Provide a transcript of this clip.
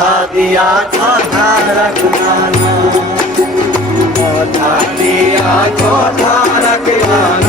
बाधा दिया छोटा रखाना बाधा दिया छोटा रखाना